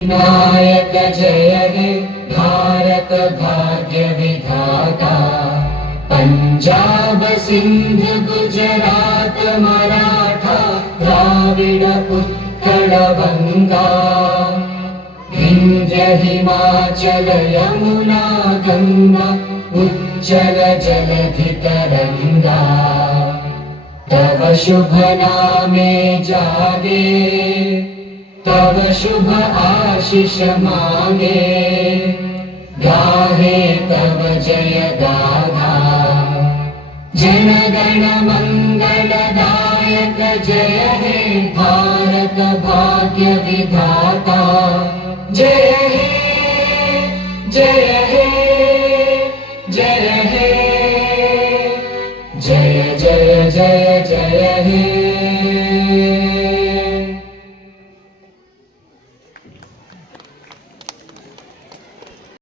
नायक जय हे भारत भाग्य विधाता। पंजाब सिंध गुजरात मराठा द्राविड उत्कल गंगा। विंध्य हिमाचल यमुना गंगा उज्जल जलधि तरंगा। तव शुभ नामे जागे तव शुभ आशीष मांगे। गाहे तव जय गाथा जन गण मंगल दायक जय हे भारत भाग्य विधाता। जय हे जय